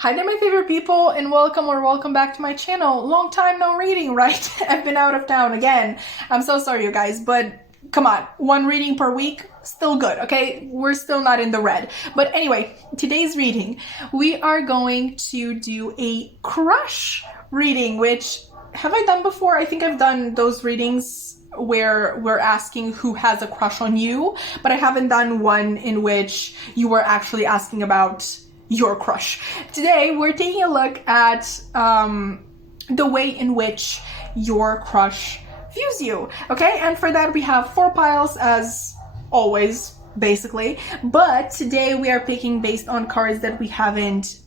Hi there, my favorite people, and welcome back to my channel. Long time no reading, right? I've been out of town again. I'm so sorry, you guys, but come on, one reading per week, still good, okay? We're still not in the red. But anyway, today's reading, we are going to do a crush reading, which have I done before? I think I've done those readings where we're asking who has a crush on you, but I haven't done one in which you were actually asking about your crush. Today, we're taking a look at the way in which your crush views you, okay? And for that, we have 4 piles as always, basically. But today, we are picking based on cards that we haven't,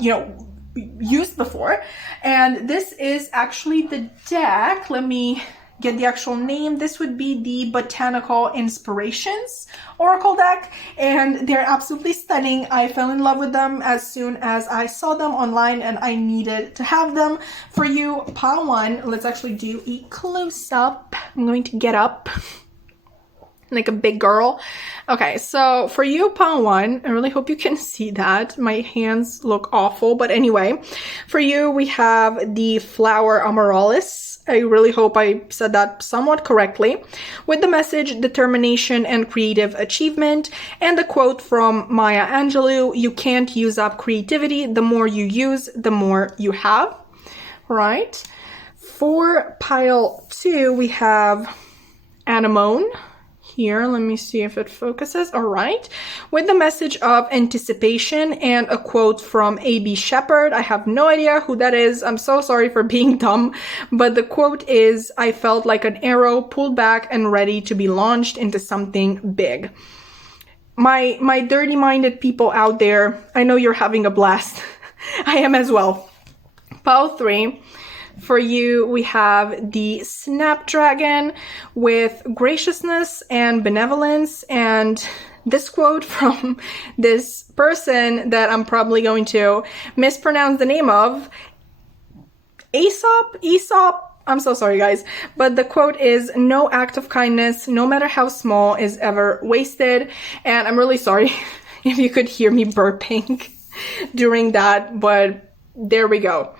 used before. And this is actually the deck. Let me get the actual name. This would be the Botanical Inspirations Oracle deck, and they're absolutely stunning. I fell in love with them as soon as I saw them online, and I needed to have them. For you, pile 1, let's actually do a close-up. I'm going to get up like a big girl. Okay, so for you, pile 1, I really hope you can see that. My hands look awful, but anyway, for you, we have the Flower Amaryllis. I really hope I said that somewhat correctly, with the message determination and creative achievement, and a quote from Maya Angelou: "You can't use up creativity. The more you use, the more you have." Right? For pile 2, we have Anemone. Here, let me see if it focuses. All right, with the message of anticipation and a quote from A.B. Shepherd. I have no idea who that is. I'm so sorry for being dumb, but the quote is, "I felt like an arrow pulled back and ready to be launched into something big." My dirty-minded people out there, I know you're having a blast. I am as well. Pile 3. For you, we have the Snapdragon with graciousness and benevolence, and this quote from this person that I'm probably going to mispronounce the name of, Aesop. I'm so sorry, guys, but the quote is, "No act of kindness, no matter how small, is ever wasted." And I'm really sorry if you could hear me burping during that, but there we go.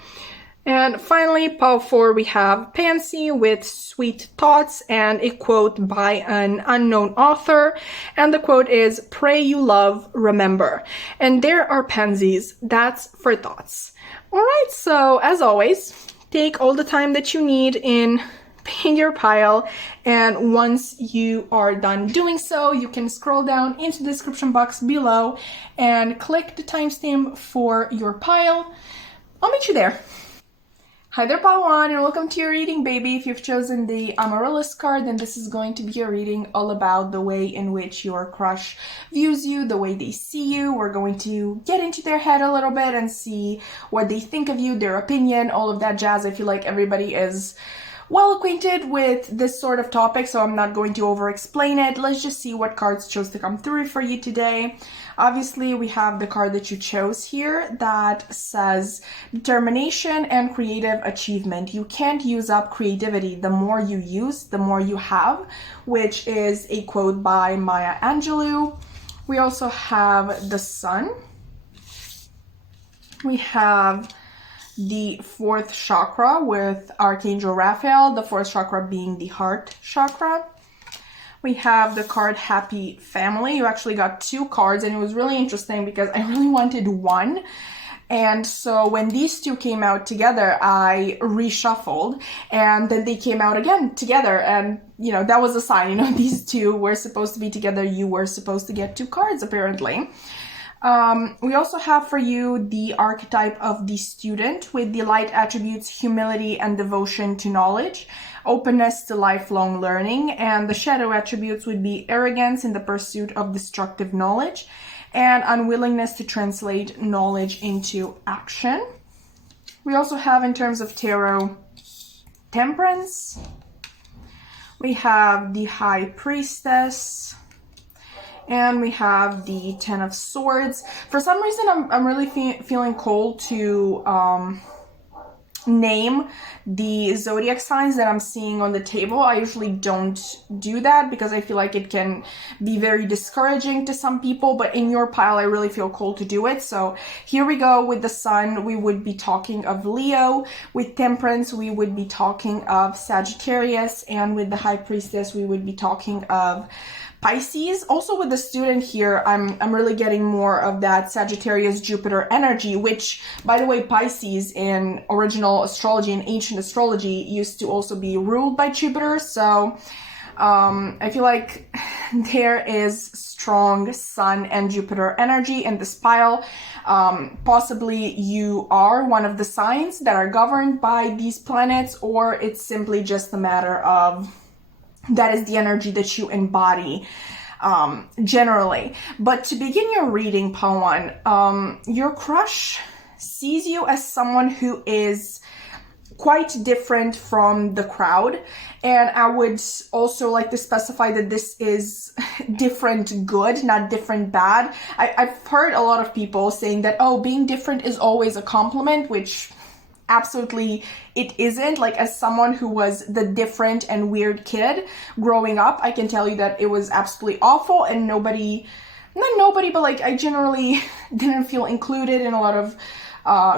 And finally, pile 4, we have Pansy with sweet thoughts and a quote by an unknown author. And the quote is, "Pray you love, remember." And there are pansies. That's for thoughts. All right, so as always, take all the time that you need in picking your pile. And once you are done doing so, you can scroll down into the description box below and click the timestamp for your pile. I'll meet you there. Hi there, pile 1, and welcome to your reading, baby. If you've chosen the Amaryllis card, then this is going to be a reading all about the way in which your crush views you, the way they see you. We're going to get into their head a little bit and see what they think of you, their opinion, all of that jazz. I feel like everybody is well acquainted with this sort of topic, so I'm not going to over-explain it. Let's just see what cards chose to come through for you today. Obviously, we have the card that you chose here that says determination and creative achievement. You can't use up creativity. The more you use, the more you have, which is a quote by Maya Angelou. We also have the Sun. We have the 4th chakra with Archangel Raphael, the 4th chakra being the heart chakra. We have the card Happy Family. You actually got 2 cards, and it was really interesting because I really wanted one. And so when these 2 came out together, I reshuffled, and then they came out again together. And, that was a sign, these 2 were supposed to be together. You were supposed to get 2 cards, apparently. We also have for you the archetype of the student with the light attributes, humility and devotion to knowledge, openness to lifelong learning, and the shadow attributes would be arrogance in the pursuit of destructive knowledge and unwillingness to translate knowledge into action. We also have, in terms of tarot, Temperance. We have the High Priestess. And we have the 10 of Swords. For some reason, I'm really feeling called to name the zodiac signs that I'm seeing on the table. I usually don't do that because I feel like it can be very discouraging to some people, but in your pile I really feel called to do it. So here we go. With the sun, we would be talking of Leo. With Temperance, we would be talking of Sagittarius, and with the High Priestess, we would be talking of Pisces. Also with the Student here, I'm really getting more of that Sagittarius Jupiter energy, which, by the way, Pisces in original astrology and ancient astrology used to also be ruled by Jupiter. So I feel like there is strong Sun and Jupiter energy in this pile. Possibly you are one of the signs that are governed by these planets, or it's simply just a matter of that is the energy that you embody generally. But to begin your reading, Pawan, your crush sees you as someone who is quite different from the crowd. And I would also like to specify that this is different good, not different bad. I've heard a lot of people saying that, oh, being different is always a compliment, which absolutely it isn't. Like, as someone who was the different and weird kid growing up, I can tell you that it was absolutely awful, and not nobody, but like I generally didn't feel included in a lot of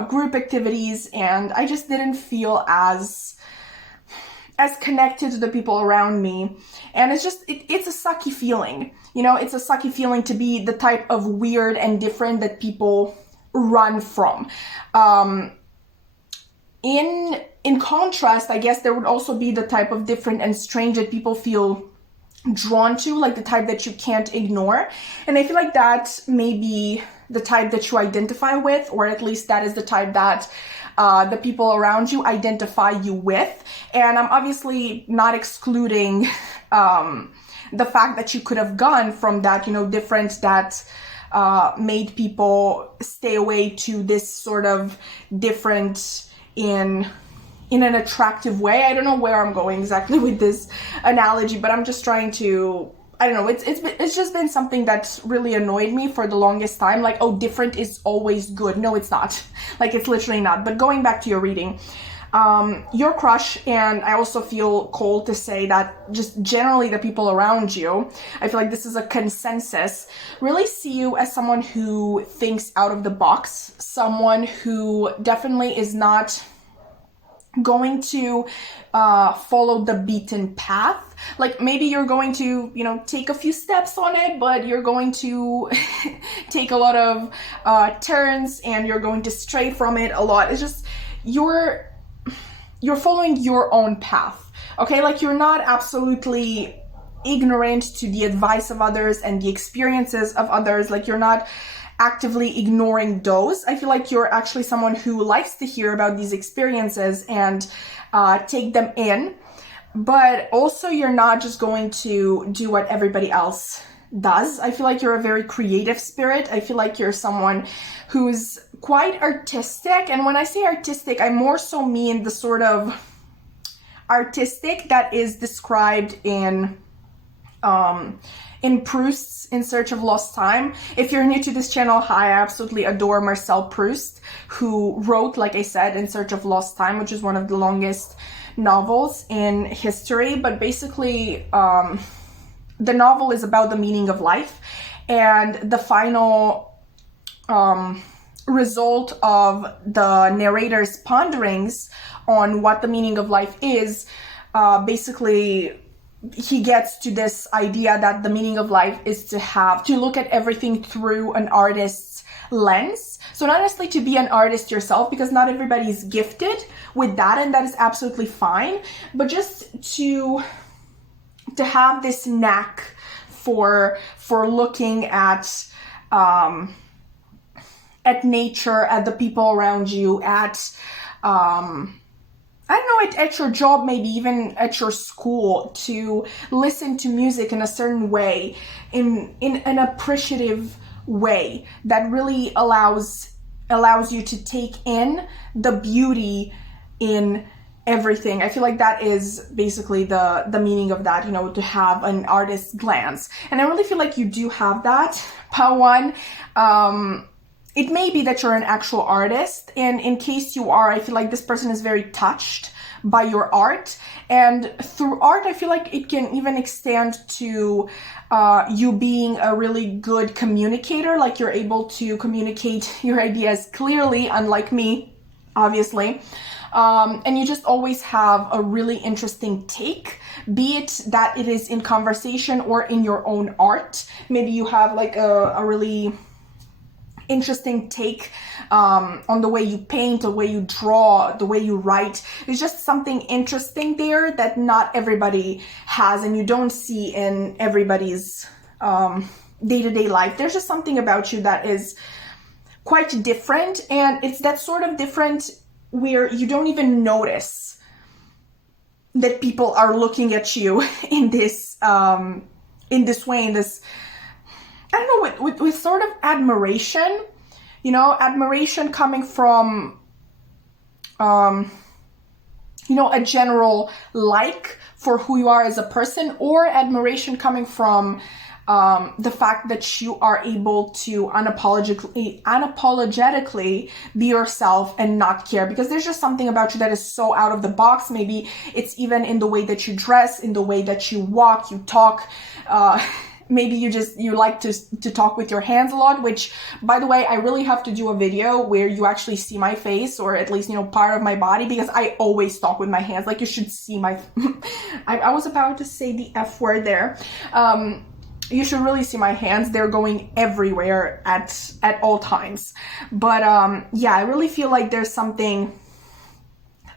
group activities, and I just didn't feel as connected to the people around me. And it's just, it's a sucky feeling, you know, it's a sucky feeling to be the type of weird and different that people run from. In contrast, I guess there would also be the type of different and strange that people feel drawn to, like the type that you can't ignore. And I feel like that may be the type that you identify with, or at least that is the type that the people around you identify you with. And I'm obviously not excluding the fact that you could have gone from that, you know, different that made people stay away to this sort of different in an attractive way. I don't know where I'm going exactly with this analogy, but I'm just trying to, I don't know, it's just been something that's really annoyed me for the longest time. Like, oh, different is always good. No, it's not. Like, it's literally not. But going back to your reading, your crush, and I also feel called to say that just generally the people around you, I feel like this is a consensus, really see you as someone who thinks out of the box, someone who definitely is not going to follow the beaten path. Like, maybe you're going to, you know, take a few steps on it, but you're going to take a lot of turns, and you're going to stray from it a lot. It's just, you're following your own path, okay? Like, you're not absolutely ignorant to the advice of others and the experiences of others. Like, you're not actively ignoring those. I feel like you're actually someone who likes to hear about these experiences and take them in, but also you're not just going to do what everybody else does. I feel like you're a very creative spirit. I feel like you're someone who's quite artistic. And when I say artistic, I more so mean the sort of artistic that is described in Proust's In Search of Lost Time. If you're new to this channel, hi, I absolutely adore Marcel Proust, who wrote, like I said, In Search of Lost Time, which is one of the longest novels in history. But basically, the novel is about the meaning of life, and the final result of the narrator's ponderings on what the meaning of life is, basically he gets to this idea that the meaning of life is to look at everything through an artist's lens. So not necessarily to be an artist yourself, because not everybody is gifted with that, and that is absolutely fine, but just to have this knack for looking at nature, at the people around you, at I don't know, at your job, maybe even at your school, to listen to music in a certain way, in an appreciative way that really allows you to take in the beauty in everything. I feel like that is basically the meaning of that, you know, to have an artist's glance. And I really feel like you do have that, Pawan. it may be that you're an actual artist, and in case you are, I feel like this person is very touched by your art, and through art I feel like it can even extend to you being a really good communicator, like you're able to communicate your ideas clearly, unlike me, obviously. And you just always have a really interesting take, be it that it is in conversation or in your own art. Maybe you have like a really interesting take on the way you paint, the way you draw, the way you write. There's just something interesting there that not everybody has, and you don't see in everybody's day-to-day life. There's just something about you that is quite different, and it's that sort of different where you don't even notice that people are looking at you in this way, in this, I don't know, with sort of admiration, you know, admiration coming from, you know, a general like for who you are as a person, or admiration coming from the fact that you are able to unapologetically be yourself and not care, because there's just something about you that is so out of the box. Maybe it's even in the way that you dress, in the way that you walk, you talk, maybe you like to talk with your hands a lot, which, by the way, I really have to do a video where you actually see my face, or at least, you know, part of my body, because I always talk with my hands. Like, you should see my I was about to say the F word there. You should really see my hands. They're going everywhere at all times. But yeah, I really feel like there's something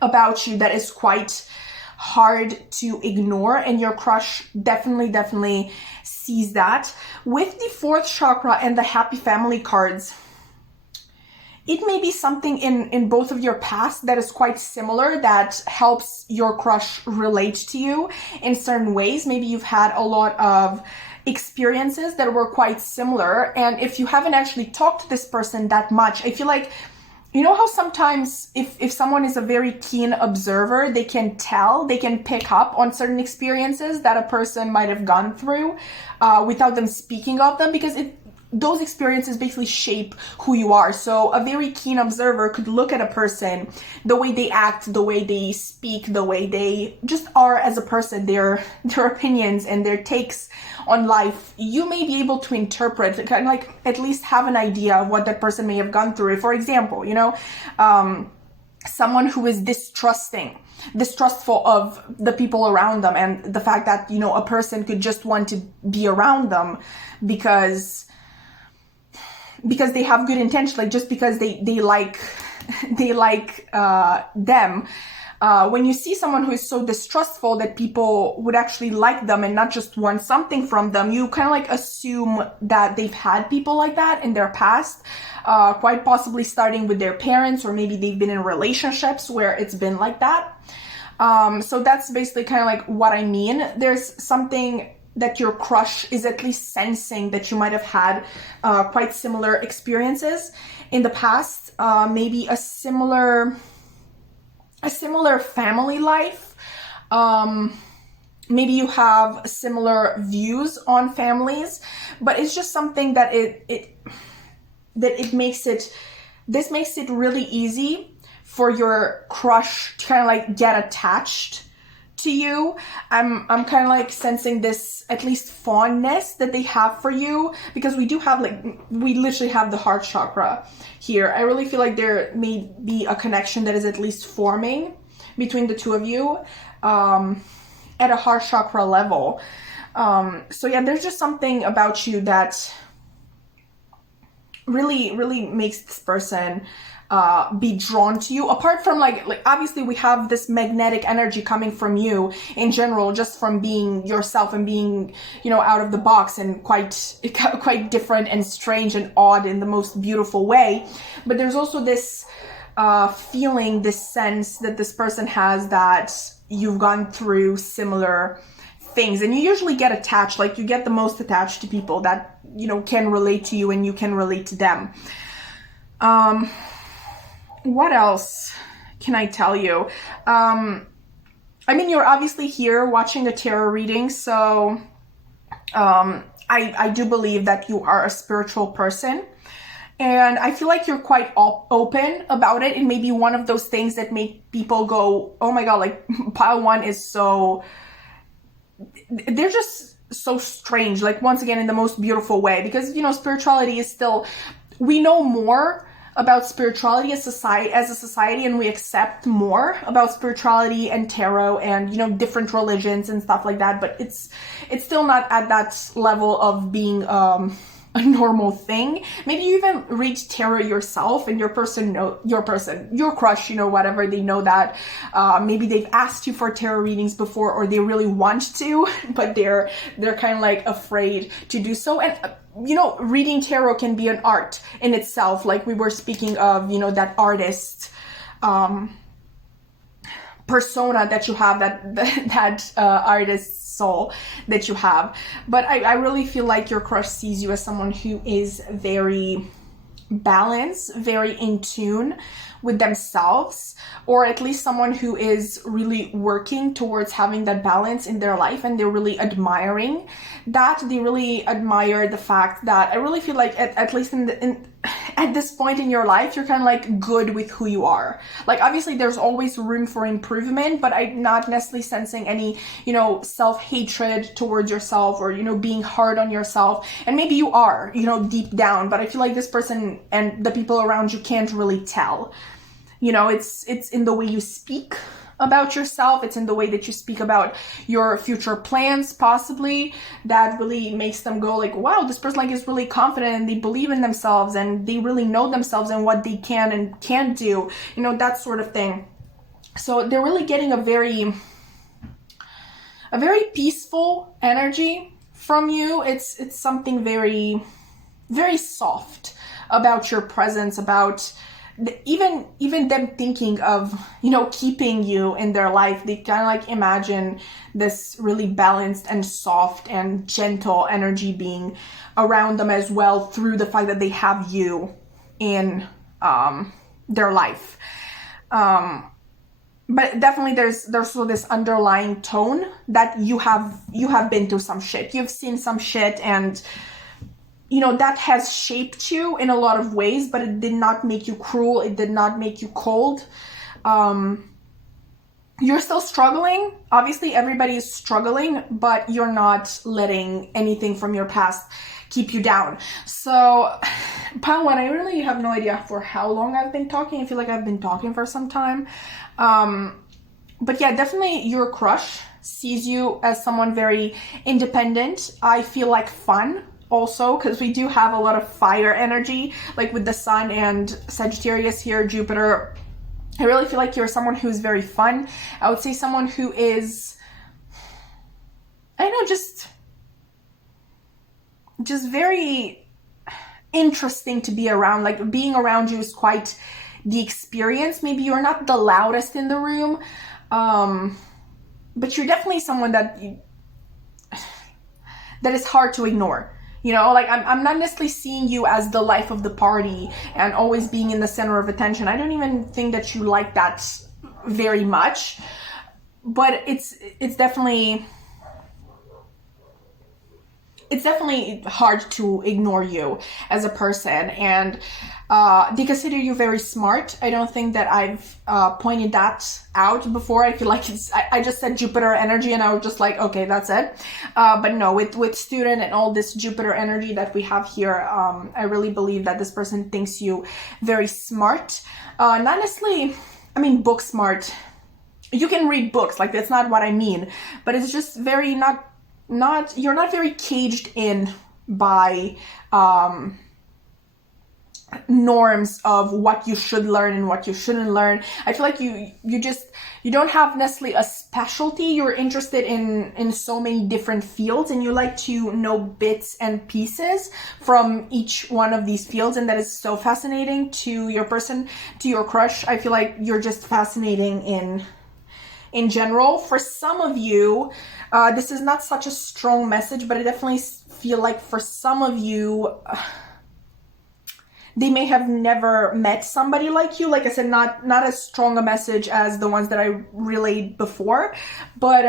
about you that is quite hard to ignore, and your crush definitely sees that. With the 4th chakra and the happy family cards, it may be something in both of your past that is quite similar, that helps your crush relate to you in certain ways. Maybe you've had a lot of experiences that were quite similar, and if you haven't actually talked to this person that much, I feel like, you know how sometimes if someone is a very keen observer, they can pick up on certain experiences that a person might have gone through without them speaking of them, because those experiences basically shape who you are. So a very keen observer could look at a person, the way they act, the way they speak, the way they just are as a person, their opinions and their takes on life. You may be able to interpret, kind of like at least have an idea of what that person may have gone through. For example, you know, someone who is distrustful of the people around them, and the fact that, you know, a person could just want to be around them because they have good intentions, like just because they like them. When you see someone who is so distrustful that people would actually like them and not just want something from them, you kind of like assume that they've had people like that in their past, quite possibly starting with their parents, or maybe they've been in relationships where it's been like that. So that's basically kind of like what I mean. There's something that your crush is at least sensing, that you might have had quite similar experiences in the past, maybe a similar family life. Maybe you have similar views on families, but it's just something that makes it really easy for your crush to kind of like get attached to you. I'm kind of like sensing this at least fondness that they have for you, because we literally have the heart chakra here. I really feel like there may be a connection that is at least forming between the two of you at a heart chakra level. So yeah, there's just something about you that really makes this person be drawn to you, apart from like obviously we have this magnetic energy coming from you in general, just from being yourself and being, you know, out of the box and quite different and strange and odd in the most beautiful way. But there's also this feeling, this sense that this person has, that you've gone through similar things, and you usually get attached, like you get the most attached to people that, you know, can relate to you and you can relate to them. What else can I tell you? I mean, you're obviously here watching a tarot reading, so I do believe that you are a spiritual person, And I feel like you're quite open about it. It may be one of those things that make people go, oh my God, like pile one is so, they're just so strange. Like once again, in the most beautiful way, because, you know, spirituality is still, we know more about spirituality as a society, and we accept more about spirituality and tarot and, you know, different religions and stuff like that. But it's still not at that level of being, a normal thing. Maybe you even read tarot yourself and your crush, you know, whatever, they know that. Maybe they've asked you for tarot readings before, or they really want to, but they're kind of like afraid to do so. And you know, reading tarot can be an art in itself. Like we were speaking of, you know, that artist persona that you have, that artist soul that you have. But I really feel like your crush sees you as someone who is very balanced, very in tune with themselves, or at least someone who is really working towards having that balance in their life, and they're really admiring that. They really admire the fact that, I really feel like at least at this point in your life, you're kind of like good with who you are. Like obviously there's always room for improvement, but I'm not necessarily sensing any, you know, self-hatred towards yourself, or, you know, being hard on yourself. And maybe you are, you know, deep down, but I feel like this person and the people around you can't really tell. You know, it's in the way you speak about yourself. It's in the way that you speak about your future plans, possibly, that really makes them go like, wow, this person like is really confident, and they believe in themselves, and they really know themselves and what they can and can't do, you know, that sort of thing. So they're really getting a very peaceful energy from you. It's something very, very soft about your presence, about even them thinking of, you know, keeping you in their life. They kind of like imagine this really balanced and soft and gentle energy being around them as well, through the fact that they have you in their life. But definitely there's also this underlying tone that you have been through some shit. You've seen some shit, and you know, that has shaped you in a lot of ways, but it did not make you cruel. It did not make you cold. You're still struggling. Obviously, everybody is struggling, but you're not letting anything from your past keep you down. So, pile one, I really have no idea for how long I've been talking. I feel like I've been talking for some time. But yeah, definitely your crush sees you as someone very independent. I feel like fun also, because we do have a lot of fire energy, like with the sun and Sagittarius here, Jupiter. I really feel like you're someone who's very fun. I would say someone who is, I don't know, just very interesting to be around. Like being around you is quite the experience. Maybe you're not the loudest in the room, but you're definitely someone that is hard to ignore. You know, like I'm not necessarily seeing you as the life of the party and always being in the center of attention. I don't even think that you like that very much, but it's definitely hard to ignore you as a person. And they consider you very smart. I don't think that I've pointed that out before. I feel like I just said Jupiter energy and I was just like, okay, that's it. But no, with student and all this Jupiter energy that we have here, I really believe that this person thinks you very smart. Not necessarily, I mean, book smart. You can read books, like that's not what I mean, but it's just very you're not very caged in by norms of what you should learn and what you shouldn't learn. I feel like you don't have necessarily a specialty. You're interested in so many different fields, and you like to know bits and pieces from each one of these fields, and that is so fascinating to your person, to your crush. I feel like you're just fascinating in general. For some of you, this is not such a strong message, but I definitely feel like for some of you, they may have never met somebody like you. Like I said, not as strong a message as the ones that I relayed before, but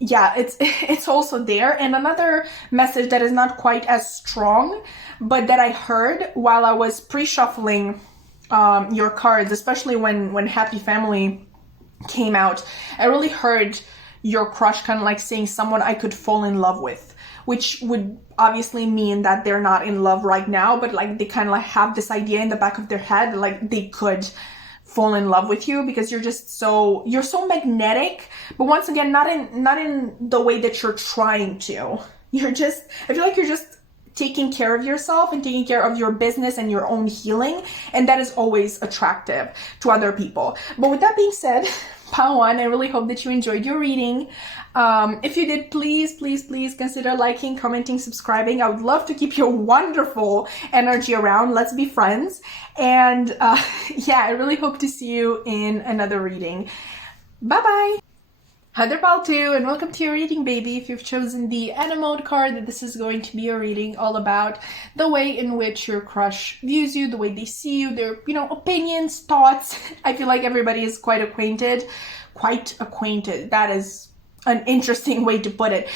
yeah, it's also there. And another message that is not quite as strong, but that I heard while I was pre-shuffling your cards, especially when Happy Family came out, I really heard your crush kind of like saying someone I could fall in love with, which would obviously mean that they're not in love right now, but like they kind of like have this idea in the back of their head, like they could fall in love with you because you're so magnetic, but once again, not in the way that you're trying to. I feel like you're just taking care of yourself and taking care of your business and your own healing, and that is always attractive to other people. But with that being said, Pile One, I really hope that you enjoyed your reading. If you did, please consider liking, commenting, subscribing. I would love to keep your wonderful energy around. Let's be friends. And yeah, I really hope to see you in another reading. Bye bye. Hi there, Pile 2, and welcome to your reading, baby. If you've chosen the Animode card, this is going to be a reading all about the way in which your crush views you, the way they see you, their, opinions, thoughts. I feel like everybody is quite acquainted. That is an interesting way to put it.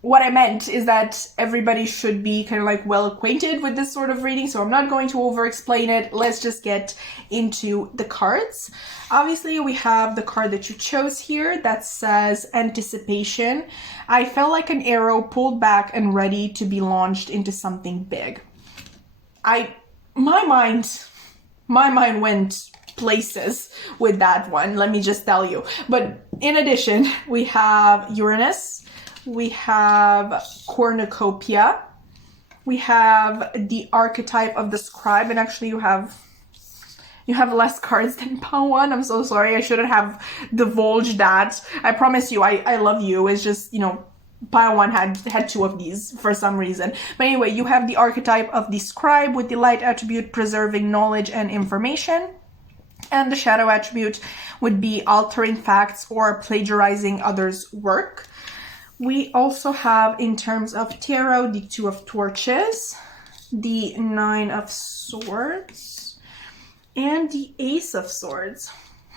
What I meant is that everybody should be kind of like well acquainted with this sort of reading, so I'm not going to over explain it. Let's just get into the cards. Obviously, we have the card that you chose here that says Anticipation. I felt like an arrow pulled back and ready to be launched into something big. My mind went places with that one, let me just tell you. But in addition, we have Uranus. We have Cornucopia. We have the Archetype of the Scribe, and actually you have less cards than Pile One. I'm so sorry. I shouldn't have divulged that. I promise you, I love you. It's just, Pile One had two of these for some reason. But anyway, you have the Archetype of the Scribe with the light attribute preserving knowledge and information. And the shadow attribute would be altering facts or plagiarizing others' work. We also have, in terms of tarot, the Two of Torches, the Nine of Swords, and the Ace of Swords.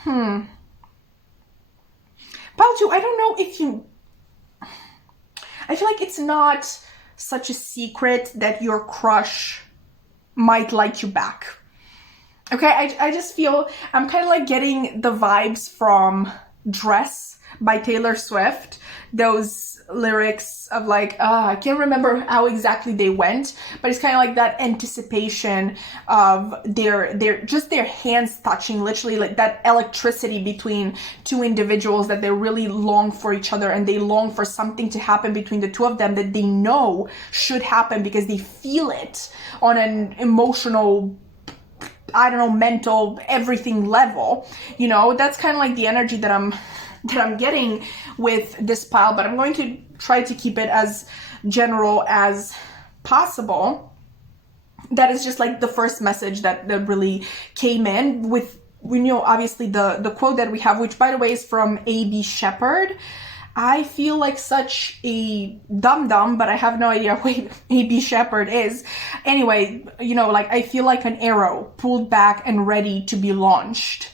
Pile 2, I don't know if you... I feel like it's not such a secret that your crush might like you back. Okay, I just feel I'm kind of like getting the vibes from Dress by Taylor Swift. Those lyrics of like, I can't remember how exactly they went, but it's kind of like that anticipation of their hands touching, literally like that electricity between two individuals, that they really long for each other and they long for something to happen between the two of them that they know should happen because they feel it on an emotional, I don't know, mental, everything level. That's kind of like the energy that I'm getting with this pile, but I'm going to try to keep it as general as possible. That is just like the first message that really came in with, obviously the quote that we have, which by the way is from A.B. Shepherd. I feel like such a dum-dum, but I have no idea what A.B. Shepherd is. Anyway, like I feel like an arrow pulled back and ready to be launched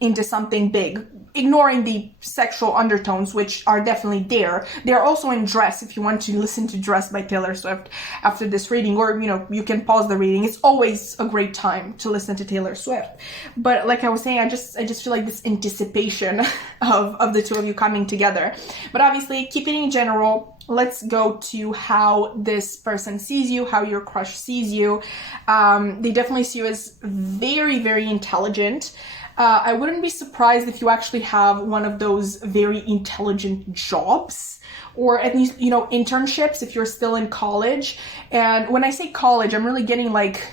into something big, ignoring the sexual undertones, which are definitely there. They're also in Dress, if you want to listen to Dress by Taylor Swift after this reading, or, you can pause the reading. It's always a great time to listen to Taylor Swift. But like I was saying, I just feel like this anticipation of the two of you coming together. But obviously, keep it in general. Let's go to how this person sees you, how your crush sees you. They definitely see you as very, very intelligent. I wouldn't be surprised if you actually have one of those very intelligent jobs, or at least, internships if you're still in college. And when I say college, I'm really getting like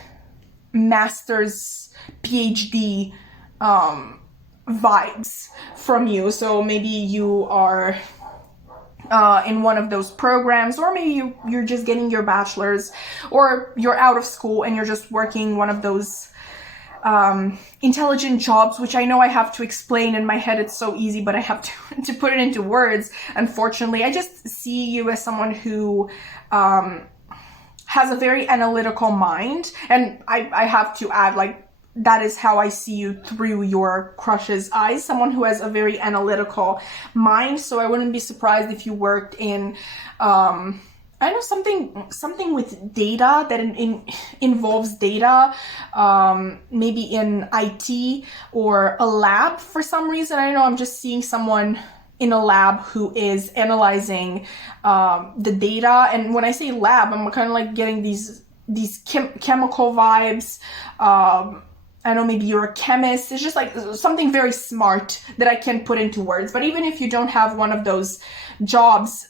master's, PhD vibes from you. So maybe you are in one of those programs, or maybe you're just getting your bachelor's, or you're out of school and you're just working one of those intelligent jobs, which I know I have to explain in my head. It's so easy, but I have to put it into words. Unfortunately, I just see you as someone who has a very analytical mind. And I have to add, like, that is how I see you through your crush's eyes. Someone who has a very analytical mind. So I wouldn't be surprised if you worked in, I know something with data that involves data, maybe in IT or a lab for some reason. I don't know, I'm just seeing someone in a lab who is analyzing the data. And when I say lab, I'm kind of like getting these chemical vibes. I know maybe you're a chemist. It's just like something very smart that I can put into words. But even if you don't have one of those jobs,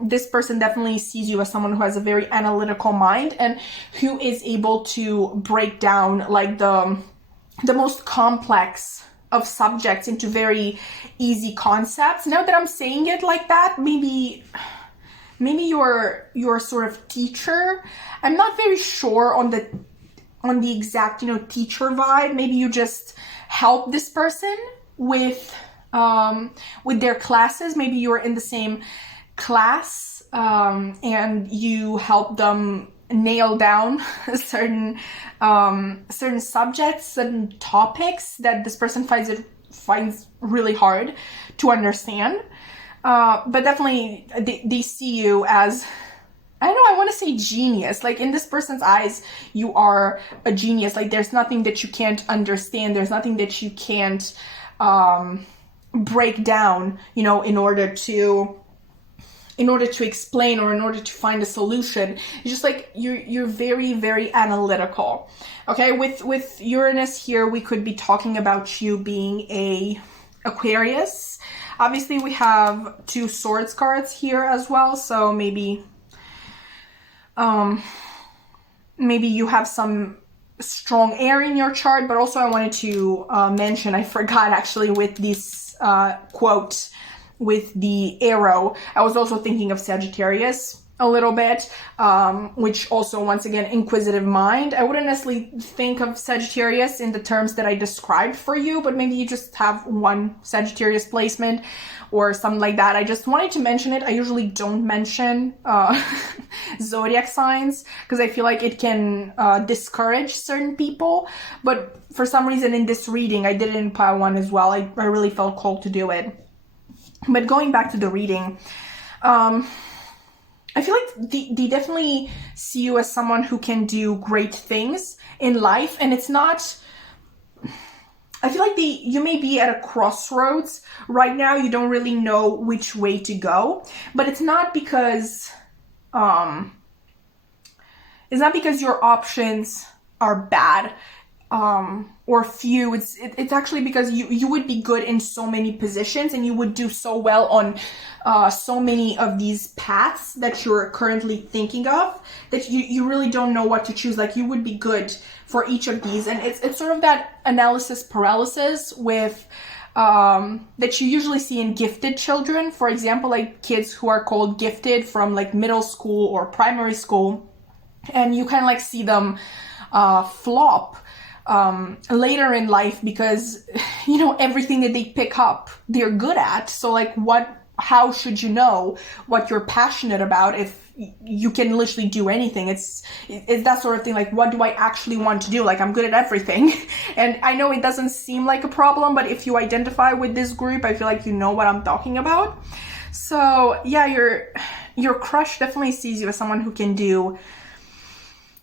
this person definitely sees you as someone who has a very analytical mind and who is able to break down like the most complex of subjects into very easy concepts. Now that I'm saying it like that, maybe you're sort of teacher. I'm not very sure on the exact, teacher vibe. Maybe you just help this person with their classes. Maybe you're in the same class, and you help them nail down certain subjects, certain topics that this person finds really hard to understand. But definitely they see you as, I don't know, I want to say genius. Like in this person's eyes, you are a genius. Like there's nothing that you can't understand. There's nothing that you can't break down, in order to explain or in order to find a solution. It's just like you're very, very analytical. Okay, with Uranus here, we could be talking about you being a Aquarius. Obviously, we have 2 swords cards here as well, so maybe you have some strong air in your chart. But also I wanted to mention, I forgot actually with this quote with the arrow, I was also thinking of Sagittarius a little bit, which also, once again, inquisitive mind. I wouldn't necessarily think of Sagittarius in the terms that I described for you, but maybe you just have one Sagittarius placement or something like that. I just wanted to mention it. I usually don't mention zodiac signs because I feel like it can discourage certain people, but for some reason in this reading I did it in pile 1 as well. I really felt called to do it. But going back to the reading, I feel like they definitely see you as someone who can do great things in life. And it's not, I feel like you may be at a crossroads right now. You don't really know which way to go, but it's not because your options are bad or few. It's actually because you would be good in so many positions and you would do so well on so many of these paths that you're currently thinking of that you really don't know what to choose. Like you would be good for each of these, and it's sort of that analysis paralysis with that you usually see in gifted children. For example, like kids who are called gifted from like middle school or primary school, and you kind of like see them flop later in life because everything that they pick up they're good at. So like how should you know what you're passionate about if you can literally do anything? It's that sort of thing. Like, what do I actually want to do? Like, I'm good at everything. And I know it doesn't seem like a problem, but if you identify with this group, I feel like you know what I'm talking about. So yeah, your crush definitely sees you as someone who can do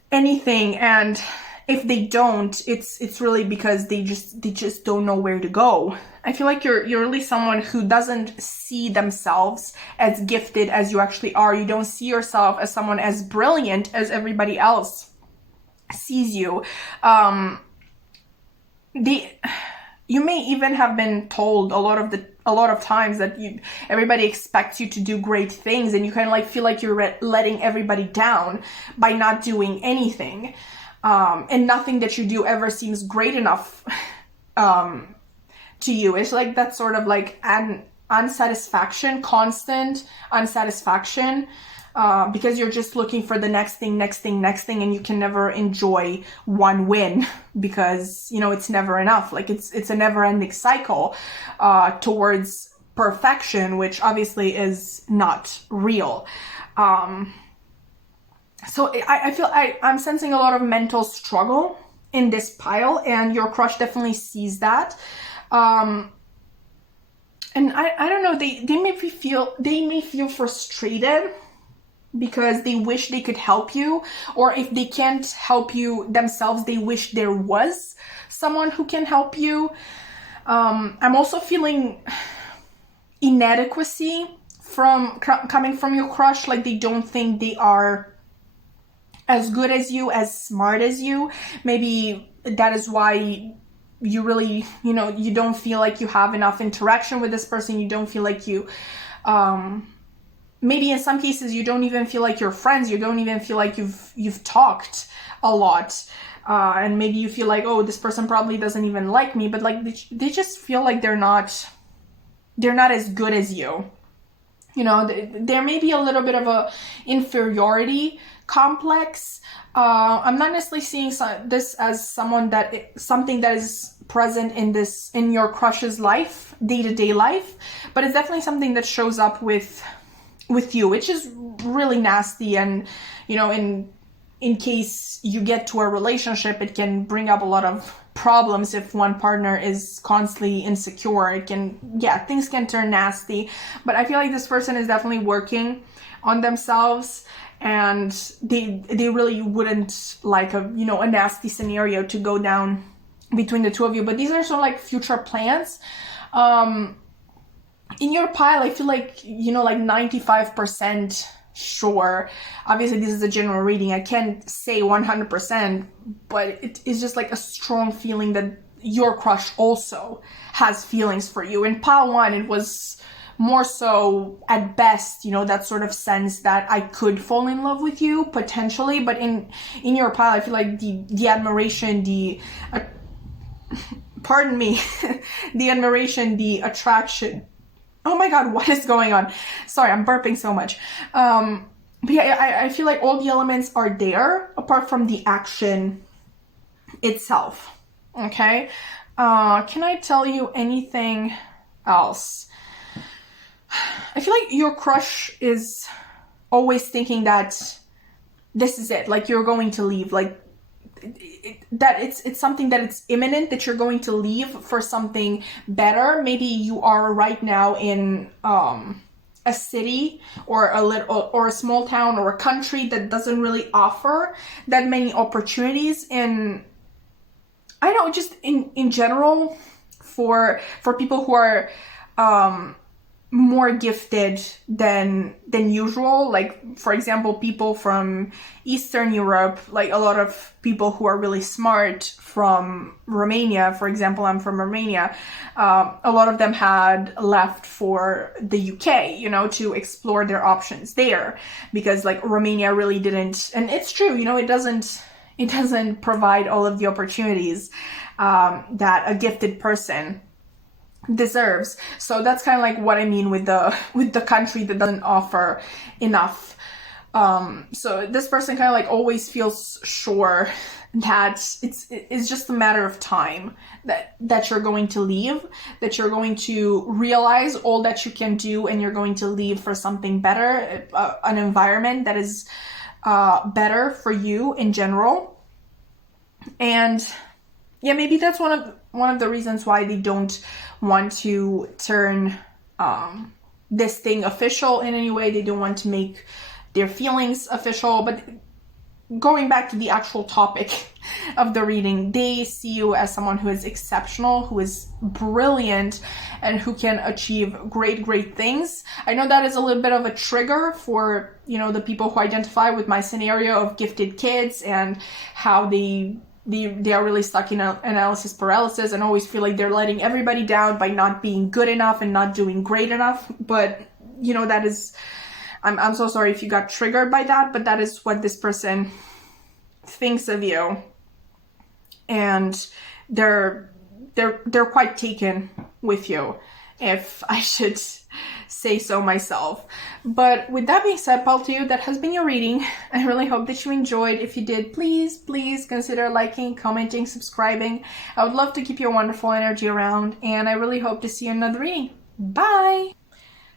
anything, and if they don't, it's really because they just don't know where to go. I feel like you're really someone who doesn't see themselves as gifted as you actually are. You don't see yourself as someone as brilliant as everybody else sees you. You may even have been told a lot of times that everybody expects you to do great things, and you kind of like feel like you're letting everybody down by not doing anything. And nothing that you do ever seems great enough to you. It's like that sort of like an unsatisfaction, constant unsatisfaction, because you're just looking for the next thing, and you can never enjoy one win because, it's never enough. Like it's a never-ending cycle towards perfection, which obviously is not real. So I feel I'm sensing a lot of mental struggle in this pile, and your crush definitely sees that. And I don't know, they may feel frustrated because they wish they could help you, or if they can't help you themselves, they wish there was someone who can help you. I'm also feeling inadequacy coming from your crush, like they don't think they are as good as you, as smart as you. Maybe that is why you really, you don't feel like you have enough interaction with this person. You don't feel like you, maybe in some cases you don't even feel like you're friends. You don't even feel like you've talked a lot. And maybe you feel like, oh, this person probably doesn't even like me, but like they just feel like they're not as good as you. There may be a little bit of a inferiority complex. I'm not necessarily seeing this as something that is present in your crush's life, day-to-day life, but it's definitely something that shows up with you, which is really nasty. And in case you get to a relationship, it can bring up a lot of problems if one partner is constantly insecure. Things can turn nasty. But I feel like this person is definitely working on themselves, and they really wouldn't like a nasty scenario to go down between the two of you. But these are sort of like future plans. In your pile, I feel like, like 95% sure. Obviously, this is a general reading. I can't say 100%, but it is just like a strong feeling that your crush also has feelings for you. In pile 1, it was more so at best, that sort of sense that I could fall in love with you potentially. But in your pile, I feel like the admiration, pardon me, the admiration, the attraction. Oh my God, what is going on? Sorry, I'm burping so much. But yeah, I feel like all the elements are there apart from the action itself. Okay. Can I tell you anything else? I feel like your crush is always thinking that this is it. Like you're going to leave. Like that it's something that it's imminent, that you're going to leave for something better. Maybe you are right now in a city or a small town or a country that doesn't really offer that many opportunities. And I know, just in general, for people who are more gifted than usual, like for example people from Eastern Europe, like a lot of people who are really smart from Romania, for example. I'm from Romania. A lot of them had left for the UK, to explore their options there, because like Romania really didn't, and it's true, it doesn't provide all of the opportunities that a gifted person deserves. So that's kind of like what I mean with the country that doesn't offer enough. So this person kind of like always feels sure that it's just a matter of time that you're going to leave, that you're going to realize all that you can do, and you're going to leave for something better, an environment that is better for you in general. And yeah, maybe that's one of the reasons why they don't want to turn this thing official in any way. They don't want to make their feelings official. But going back to the actual topic of the reading, they see you as someone who is exceptional, who is brilliant, and who can achieve great things. I know that is a little bit of a trigger for, the people who identify with my scenario of gifted kids, and how they are really stuck in analysis paralysis and always feel like they're letting everybody down by not being good enough and not doing great enough. But that is, I'm so sorry if you got triggered by that, but that is what this person thinks of you, and they're quite taken with you, if I should say so myself. But with that being said, pal, to you, that has been your reading. I really hope that you enjoyed. If you did, please consider liking, commenting, subscribing. I would love to keep your wonderful energy around, and I really hope to see you in another reading. Bye!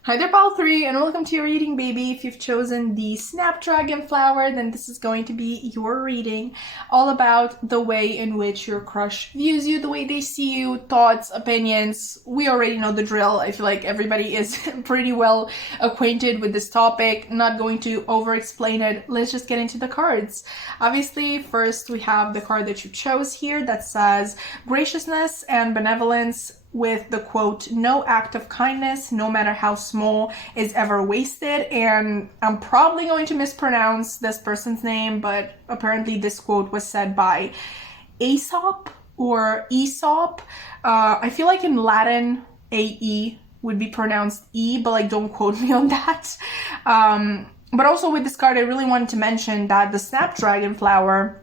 Hi there, pile 3, and welcome to your reading, baby. If you've chosen the Snapdragon flower, then this is going to be your reading, all about the way in which your crush views you, the way they see you, thoughts, opinions. We already know the drill. I feel like everybody is pretty well acquainted with this topic. Not going to over-explain it. Let's just get into the cards. Obviously, first we have the card that you chose here that says graciousness and benevolence, with the quote, "No act of kindness, no matter how small, is ever wasted." And I'm probably going to mispronounce this person's name, but apparently this quote was said by Aesop or Aesop. I feel like in Latin, A-E would be pronounced E, but like don't quote me on that. But also with this card, I really wanted to mention that the snapdragon flower,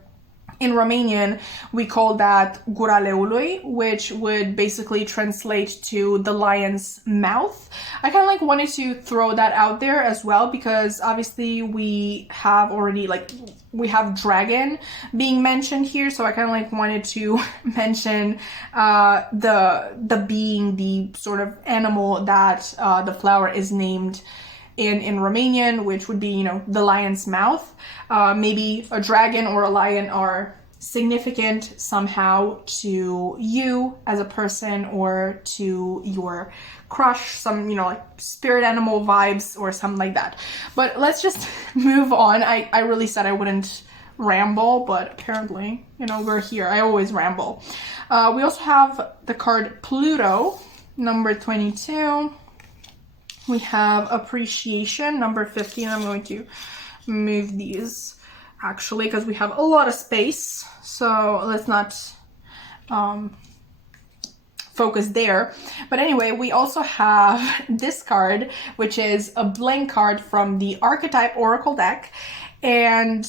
in Romanian, we call that gura leului, which would basically translate to the lion's mouth. I kind of like wanted to throw that out there as well, because obviously we have already we have dragon being mentioned here, so I kind of like wanted to mention the being, the sort of animal that the flower is named in Romanian, which would be, you know, the lion's mouth. Maybe a dragon or a lion are significant somehow to you as a person or to your crush, some, you know, like spirit animal vibes or something like that. But let's just move on. I really said I wouldn't ramble, but apparently, you know, we're here. I always ramble. We also have the card Pluto, number 22. We have appreciation, number 15. I'm going to move these actually because we have a lot of space, so let's not focus there. But anyway, we also have this card, which is a blank card from the Archetype Oracle deck, and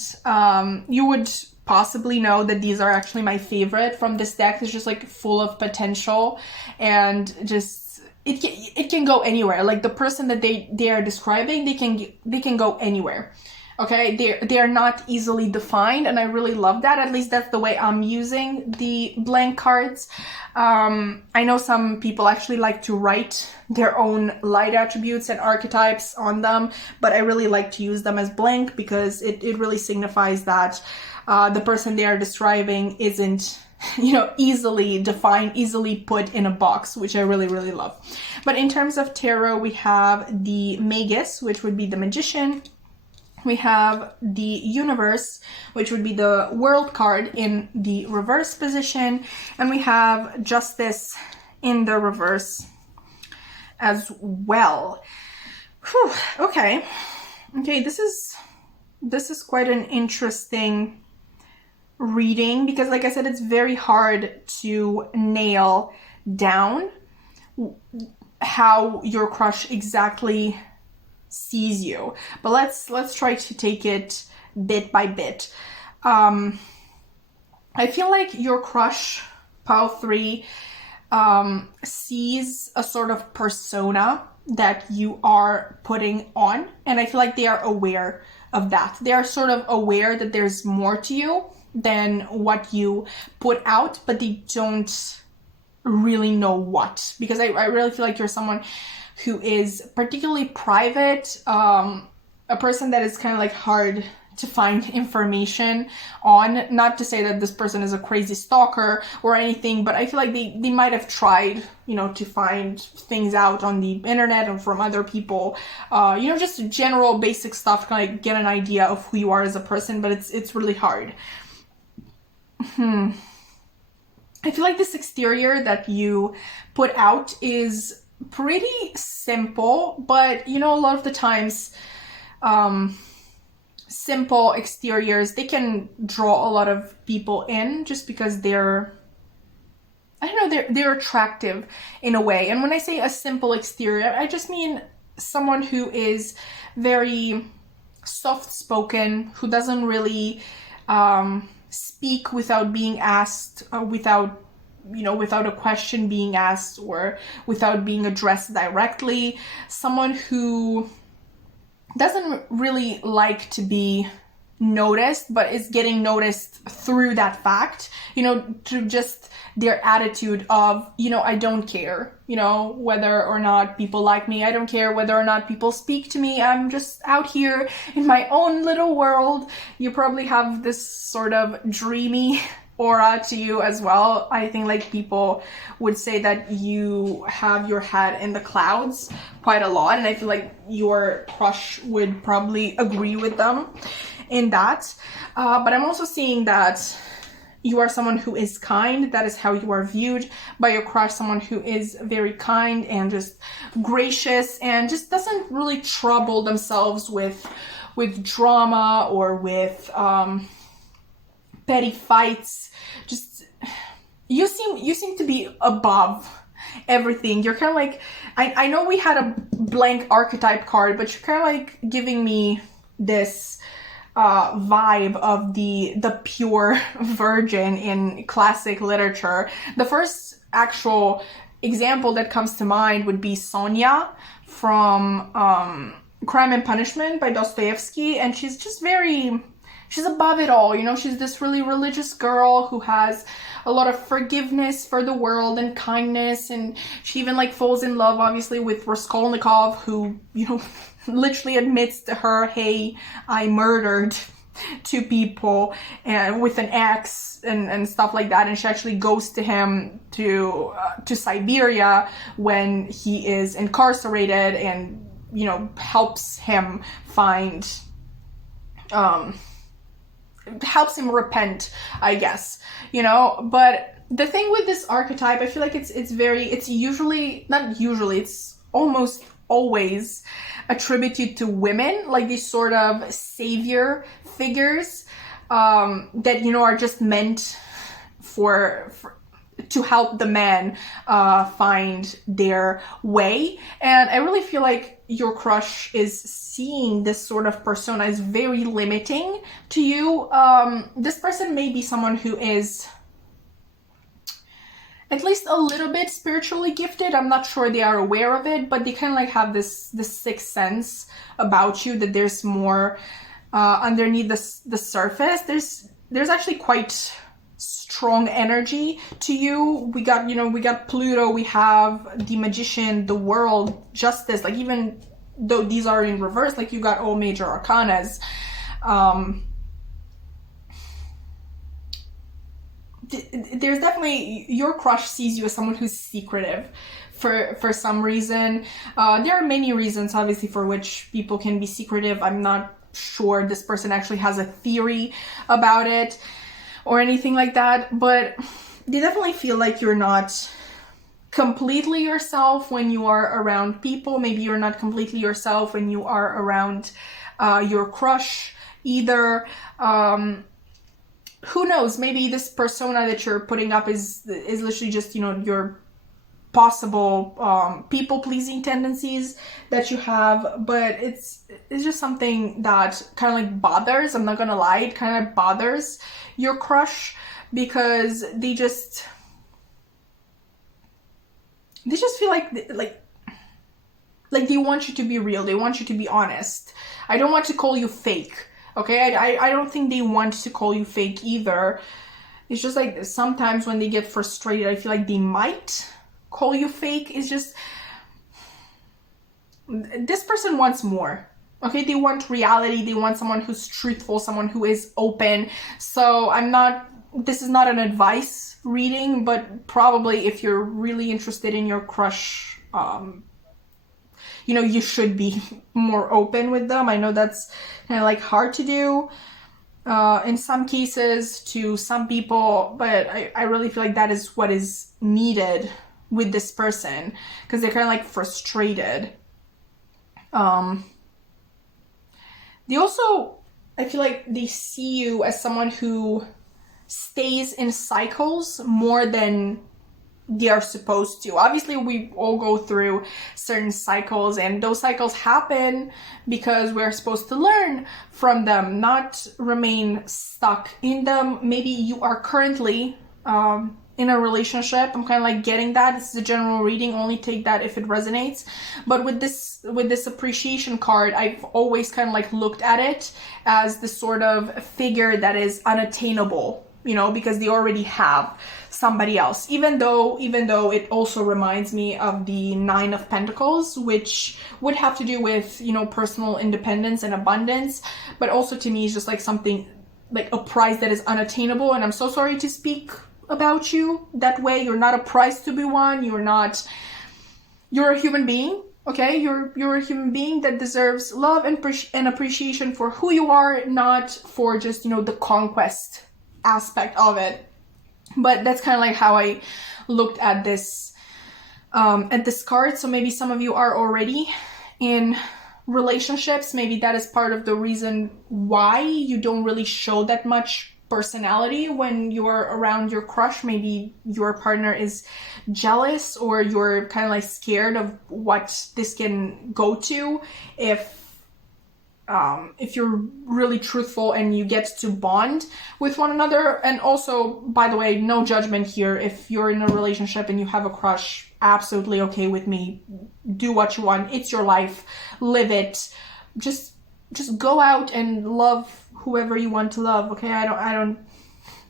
you would possibly know that these are actually my favorite from this deck. It's just like full of potential, and just it can go anywhere. Like the person that they are describing, they can go anywhere. Okay, they're not easily defined, and I really love that. At least that's the way I'm using the blank cards. I know some people actually like to write their own light attributes and archetypes on them, but I really like to use them as blank because it really signifies that the person they are describing isn't, you know, easily defined, easily put in a box, which I really, really love. But in terms of tarot, we have the Magus, which would be the magician. We have the Universe, which would be the World card in the reverse position. And we have Justice in the reverse as well. Whew, okay. Okay, this is quite an interesting reading because, like I said, it's very hard to nail down how your crush exactly sees you, but let's try to take it bit by bit. I feel like your crush, pile 3, sees a sort of persona that you are putting on, and I feel like they are aware of that. They are sort of aware that there's more to you than what you put out, but they don't really know what, because I really feel like you're someone who is particularly private, a person that is kind of like hard to find information on. Not to say that this person is a crazy stalker or anything, but I feel like they might have tried, you know, to find things out on the internet and from other people, you know, just general basic stuff, kind of get an idea of who you are as a person, but it's really hard. I feel like this exterior that you put out is pretty simple, but you know, a lot of the times simple exteriors, they can draw a lot of people in just because they're, I don't know, they're attractive in a way. And when I say a simple exterior, I just mean someone who is very soft-spoken, who doesn't really speak without being asked, without a question being asked or without being addressed directly. Someone who doesn't really like to be noticed, but is getting noticed through that fact, you know, to just their attitude of, you know, I don't care, you know, whether or not people like me. I don't care whether or not people speak to me. I'm just out here in my own little world. You probably have this sort of dreamy aura to you as well. I think like people would say that you have your head in the clouds quite a lot, and I feel like your crush would probably agree with them in that. But I'm also seeing that you are someone who is kind. That is how you are viewed by your crush, someone who is very kind and just gracious and just doesn't really trouble themselves with drama or with petty fights. Just you seem to be above everything. You're kind of like, I know we had a blank archetype card, but you're kind of like giving me this vibe of the pure virgin in classic literature. The first actual example that comes to mind would be Sonia from Crime and Punishment by Dostoevsky, and she's just she's above it all, you know. She's this really religious girl who has a lot of forgiveness for the world and kindness, and she even like falls in love obviously with Raskolnikov, who, you know, literally admits to her, hey, I murdered 2 people and with an axe and stuff like that. And she actually goes to him to Siberia when he is incarcerated, and, you know, helps him find helps him repent, I guess, you know. But the thing with this archetype, I feel like it's almost always attributed to women, like these sort of savior figures that, you know, are just meant for to help the man find their way. And I really feel like your crush is seeing this sort of persona as very limiting to you. This person may be someone who is at least a little bit spiritually gifted. I'm not sure they are aware of it, but they kind of like have this sixth sense about you, that there's more underneath the surface. There's actually quite strong energy to you. We got Pluto, we have the Magician, the World, Justice. Like, even though these are in reverse, like you got all major arcanas. There's definitely, your crush sees you as someone who's secretive for some reason. There are many reasons, obviously, for which people can be secretive. I'm not sure this person actually has a theory about it or anything like that, but they definitely feel like you're not completely yourself when you are around people. Maybe you're not completely yourself when you are around your crush either. Who knows? Maybe this persona that you're putting up is literally just, you know, your possible people-pleasing tendencies that you have. But it's just something that kind of like bothers. I'm not gonna lie, it kind of bothers your crush, because they just feel like they want you to be real. They want you to be honest. I don't want to call you fake. Okay, I don't think they want to call you fake either. It's just like sometimes when they get frustrated, I feel like they might call you fake. It's just, this person wants more. Okay, they want reality. They want someone who's truthful, someone who is open. So this is not an advice reading, but probably if you're really interested in your crush, you know, you should be more open with them. I know that's kind of like hard to do in some cases to some people, but I really feel like that is what is needed with this person, because they're kind of like frustrated. They also, I feel like they see you as someone who stays in cycles more than they are supposed to. Obviously, we all go through certain cycles, and those cycles happen because we're supposed to learn from them, not remain stuck in them. Maybe you are currently in a relationship. I'm kind of like getting that. This is a general reading, only take that if it resonates. But with this appreciation card, I've always kind of like looked at it as the sort of figure that is unattainable, you know, because they already have somebody else, even though it also reminds me of the Nine of Pentacles, which would have to do with, you know, personal independence and abundance, but also to me is just like something like a prize that is unattainable. And I'm so sorry to speak about you that way. You're not a prize to be won. You're a human being. Okay, you're a human being that deserves love and appreciation for who you are, not for just, you know, the conquest aspect of it. But that's kind of like how I looked at this card. So maybe some of you are already in relationships. Maybe that is part of the reason why you don't really show that much personality when you're around your crush. Maybe your partner is jealous, or you're kind of like scared of what this can go to if you're really truthful and you get to bond with one another. And also, by the way, no judgment here. If you're in a relationship and you have a crush, absolutely okay with me. Do what you want. It's your life. Live it. Just go out and love whoever you want to love. Okay, I don't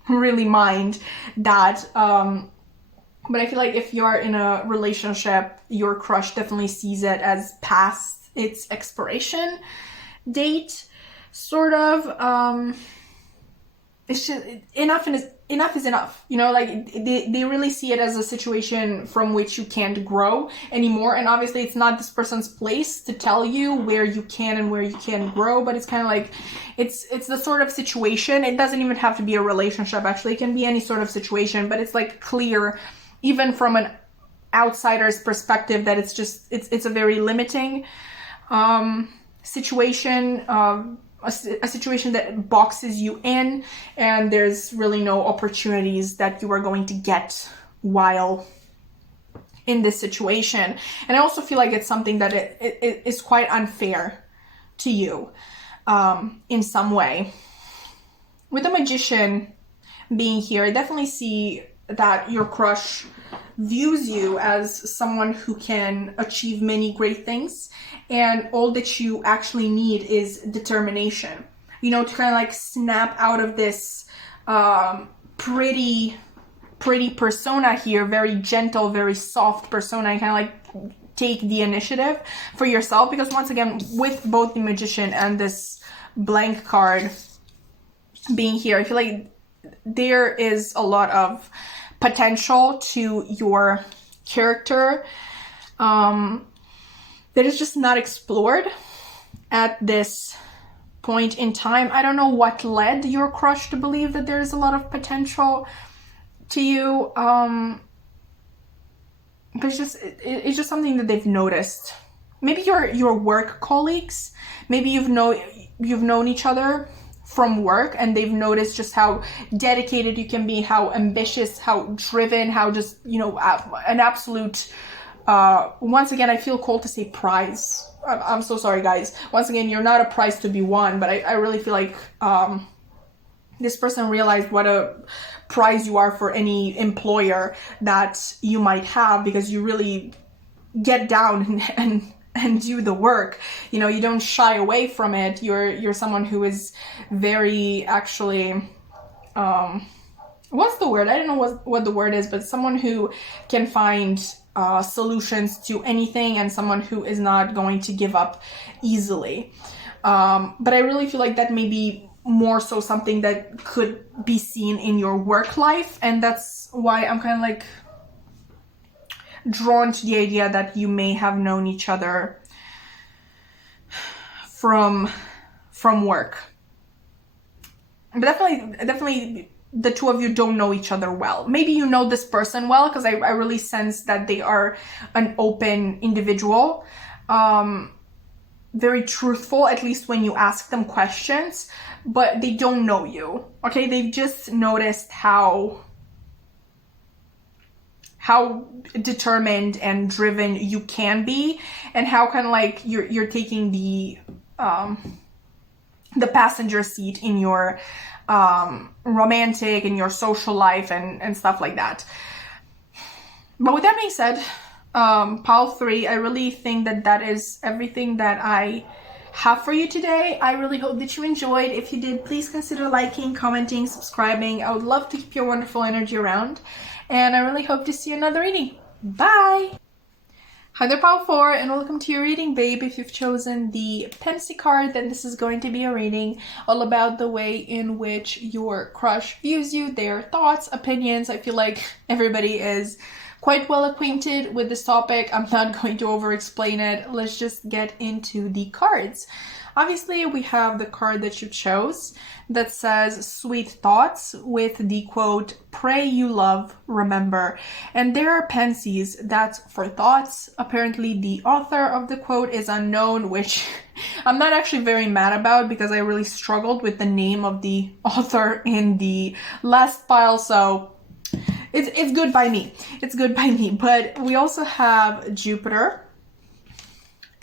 really mind that. But I feel like if you're in a relationship, your crush definitely sees it as past its expiration date, sort of. It's just enough is enough, you know, like they really see it as a situation from which you can't grow anymore. And obviously it's not this person's place to tell you where you can and where you can't grow, but it's kind of like it's the sort of situation. It doesn't even have to be a relationship, actually. It can be any sort of situation, but it's like clear, even from an outsider's perspective, that it's a very limiting situation, a situation that boxes you in, and there's really no opportunities that you are going to get while in this situation. And I also feel like it's something that it is quite unfair to you in some way. With the Magician being here, I definitely see that your crush views you as someone who can achieve many great things, and all that you actually need is determination, you know, to kind of like snap out of this pretty persona here, very gentle, very soft persona, and kind of like take the initiative for yourself. Because once again, with both the Magician and this blank card being here, I feel like there is a lot of potential to your character that is just not explored at this point in time. I don't know what led your crush to believe that there is a lot of potential to you, but it's just something that they've noticed. Maybe your work colleagues, maybe you've known each other from work, and they've noticed just how dedicated you can be, how ambitious, how driven, how just, you know, an absolute, once again, I feel called to say prize. I'm so sorry, guys. Once again, you're not a prize to be won, but I really feel like this person realized what a prize you are for any employer that you might have, because you really get down and do the work. You know, you don't shy away from it. You're someone who is very, actually, what's the word? I don't know what the word is, but someone who can find solutions to anything, and someone who is not going to give up easily. But I really feel like that may be more so something that could be seen in your work life, and that's why I'm kind of like drawn to the idea that you may have known each other from work. But definitely the two of you don't know each other well. Maybe you know this person well, because I really sense that they are an open individual, very truthful, at least when you ask them questions, but they don't know you, okay? They've just noticed how determined and driven you can be, and how kind of like you're taking the passenger seat in your romantic in your social life and stuff like that. But with that being said, pile 3, I really think that that is everything that I have for you today. I really hope that you enjoyed. If you did, please consider liking, commenting, subscribing. I would love to keep your wonderful energy around, and I really hope to see you in another reading. Bye! Hi there, pile 4, and welcome to your reading, babe. If you've chosen the Pensy card, then this is going to be a reading all about the way in which your crush views you, their thoughts, opinions. I feel like everybody is quite well acquainted with this topic. I'm not going to over-explain it. Let's just get into the cards. Obviously, we have the card that you chose that says sweet thoughts with the quote, pray you love, remember. And there are pensies, that's for thoughts. Apparently the author of the quote is unknown, which I'm not actually very mad about because I really struggled with the name of the author in the last file, so it's good by me. It's good by me. But we also have Jupiter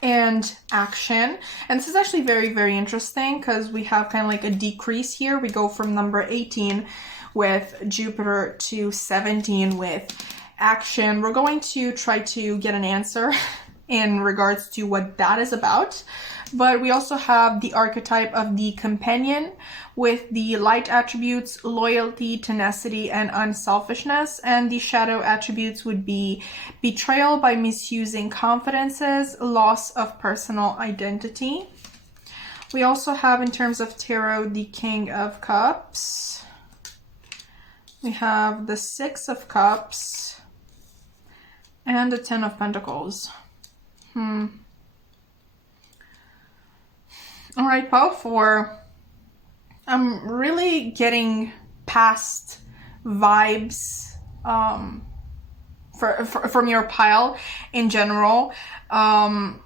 and action, and this is actually very, very interesting because we have kind of like a decrease here. We go from number 18 with Jupiter to 17 with action. We're going to try to get an answer in regards to what that is about. But we also have the archetype of the companion with the light attributes, loyalty, tenacity, and unselfishness. And the shadow attributes would be betrayal by misusing confidences, loss of personal identity. We also have, in terms of tarot, the King of Cups. We have the Six of Cups and the Ten of Pentacles. All right, pile 4. I'm really getting past vibes from your pile in general. You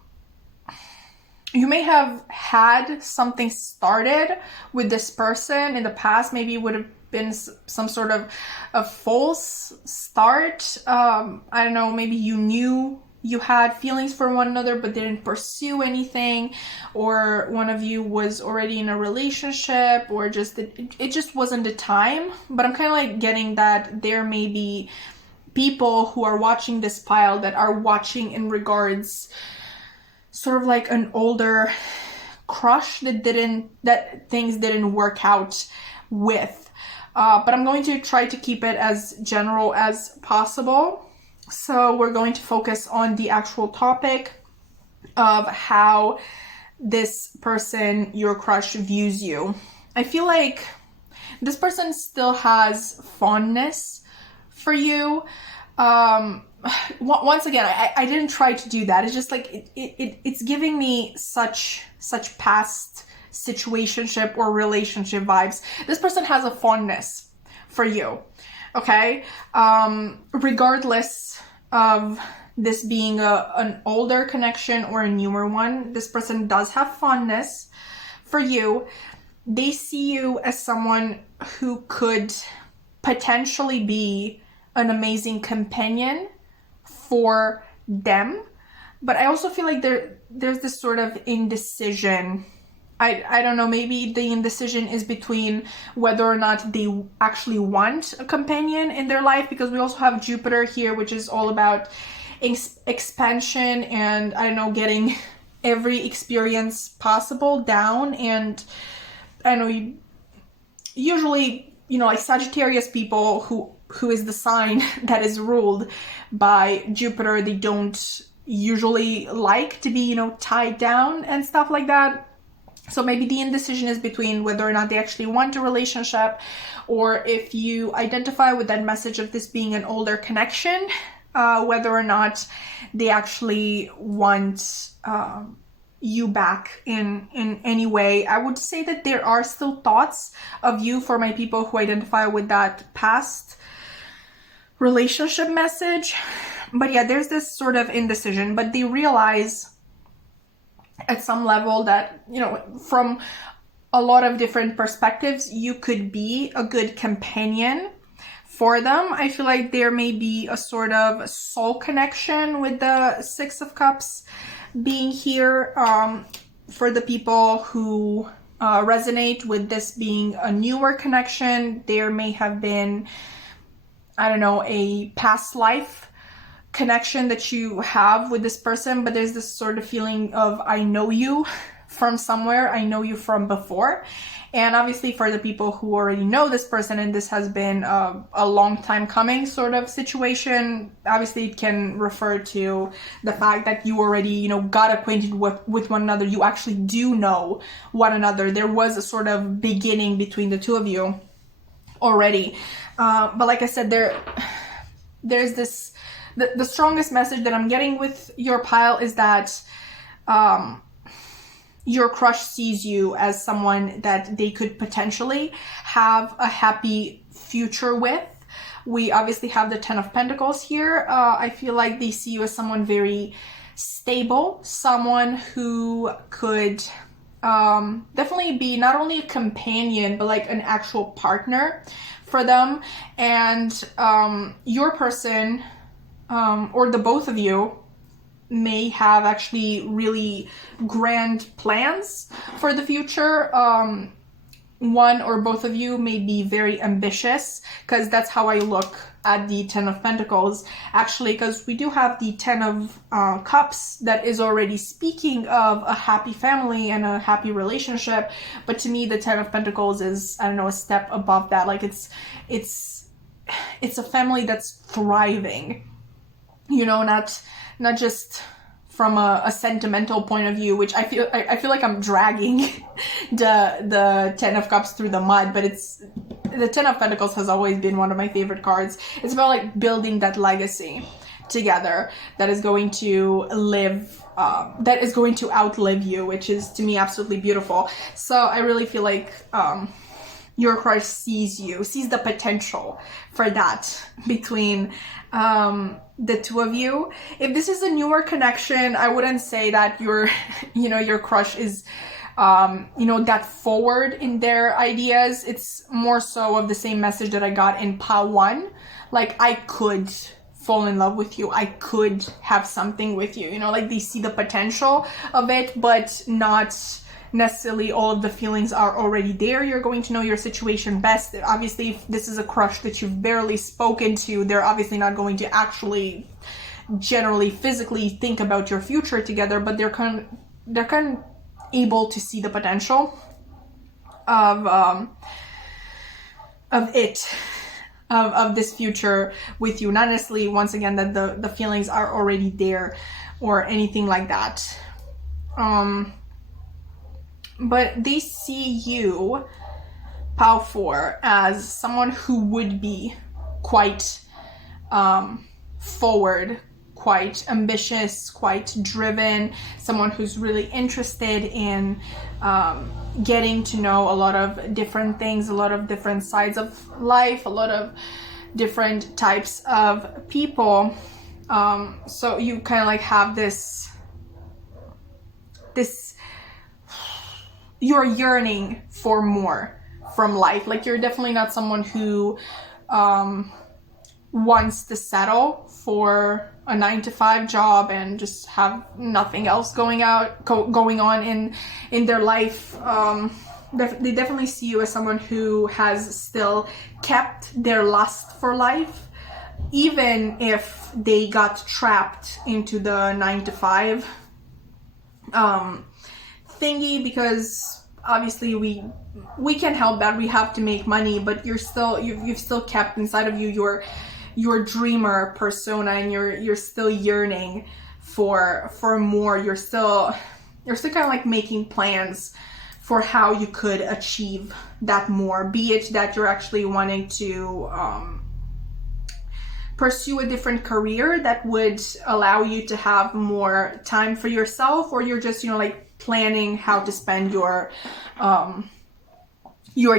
may have had something started with this person in the past. Maybe it would have been some sort of a false start. I don't know, maybe you knew you had feelings for one another but didn't pursue anything, or one of you was already in a relationship, or just it just wasn't the time. But I'm kind of like getting that there may be people who are watching this pile that are watching in regards sort of like an older crush that things didn't work out with. But I'm going to try to keep it as general as possible. So we're going to focus on the actual topic of how this person, your crush, views you. I feel like this person still has fondness for you. Once again, I didn't try to do that. It's just like it's giving me such past situationship or relationship vibes. This person has a fondness for you. Okay, regardless of this being an older connection or a newer one, this person does have fondness for you. They see you as someone who could potentially be an amazing companion for them. But I also feel like there's this sort of indecision. I don't know, maybe the indecision is between whether or not they actually want a companion in their life, because we also have Jupiter here, which is all about expansion and, I don't know, getting every experience possible down. And I know usually, you know, like Sagittarius people who is the sign that is ruled by Jupiter, they don't usually like to be, you know, tied down and stuff like that. So maybe the indecision is between whether or not they actually want a relationship, or if you identify with that message of this being an older connection, whether or not they actually want you back in any way. I would say that there are still thoughts of you for my people who identify with that past relationship message. But yeah, there's this sort of indecision, but they realize at some level that, you know, from a lot of different perspectives, you could be a good companion for them. I feel like there may be a sort of soul connection with the Six of Cups being here for the people who resonate with this being a newer connection. There may have been, I don't know, a past life connection that you have with this person, but there's this sort of feeling of, I know you from somewhere, I know you from before. And obviously for the people who already know this person, and this has been a long time coming sort of situation, obviously it can refer to the fact that you already, you know, got acquainted with one another. You actually do know one another. There was a sort of beginning between the two of you already. But like I said, there's this, the strongest message that I'm getting with your pile is that your crush sees you as someone that they could potentially have a happy future with. We obviously have the Ten of Pentacles here. I feel like they see you as someone very stable, someone who could definitely be not only a companion, but like an actual partner for them. And your person, or the both of you, may have actually really grand plans for the future. One or both of you may be very ambitious, because that's how I look at the Ten of Pentacles, actually, because we do have the Ten of Cups that is already speaking of a happy family and a happy relationship. But to me, the Ten of Pentacles is, I don't know, a step above that. Like it's a family that's thriving, you know, not just from a sentimental point of view, which I feel like I'm dragging the Ten of Cups through the mud, but it's, the Ten of Pentacles has always been one of my favorite cards. It's about like building that legacy together that is going to live, that is going to outlive you, which is to me absolutely beautiful. So I really feel like your crush sees the potential for that between the two of you. If this is a newer connection, I wouldn't say that your crush is, that forward in their ideas. It's more so of the same message that I got in Pile 1. Like, I could fall in love with you. I could have something with you. You know, like they see the potential of it, but not necessarily all of the feelings are already there. You're going to know your situation best. Obviously, if this is a crush that you've barely spoken to, they're obviously not going to actually generally physically think about your future together, but they're kind of able to see the potential of this future with you. Not necessarily, once again, that the feelings are already there or anything like that. But they see you, Pile 4, as someone who would be quite forward, quite ambitious, quite driven, someone who's really interested in getting to know a lot of different things, a lot of different sides of life, a lot of different types of people. So you kind of like have this you're yearning for more from life. Like, you're definitely not someone who wants to settle for a 9-to-5 job and just have nothing else going on in their life. They definitely see you as someone who has still kept their lust for life, even if they got trapped into the 9-to-5 thingy, because obviously we can't help that. We have to make money, but you've still kept inside of you your dreamer persona, and you're still yearning for more. You're still kind of like making plans for how you could achieve that more, be it that you're actually wanting to pursue a different career that would allow you to have more time for yourself, or you're just, like, planning how to spend your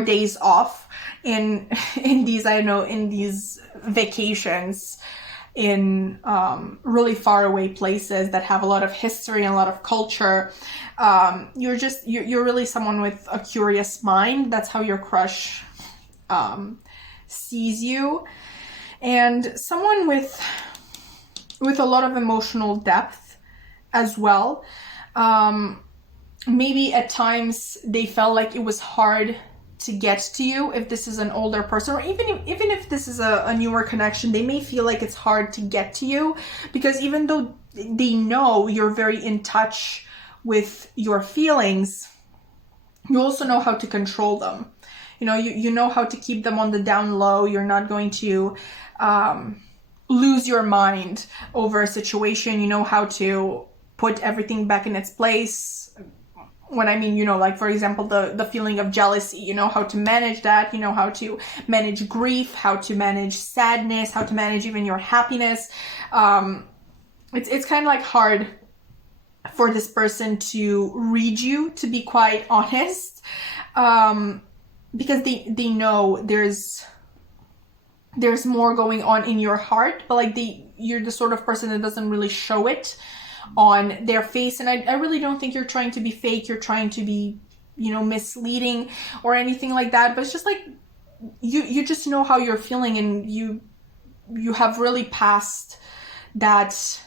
days off in these, I don't know, in these vacations in really far away places that have a lot of history and a lot of culture. You're really someone with a curious mind. That's how your crush sees you, and someone with a lot of emotional depth as well. maybe at times they felt like it was hard to get to you. If this is an older person, or even if this is a newer connection, they may feel like it's hard to get to you, because even though they know you're very in touch with your feelings, you also know how to control them. You know, you know how to keep them on the down low. You're not going to lose your mind over a situation. You know how to put everything back in its place. When I mean, you know, like for example, the feeling of jealousy, you know how to manage that, you know how to manage grief, how to manage sadness, how to manage even your happiness. It's kind of like hard for this person to read you, to be quite honest, because they know there's more going on in your heart, but like you're the sort of person that doesn't really show it on their face. And I really don't think you're trying to be fake, you're trying to be, you know, misleading or anything like that, but it's just like you just know how you're feeling, and you have really passed that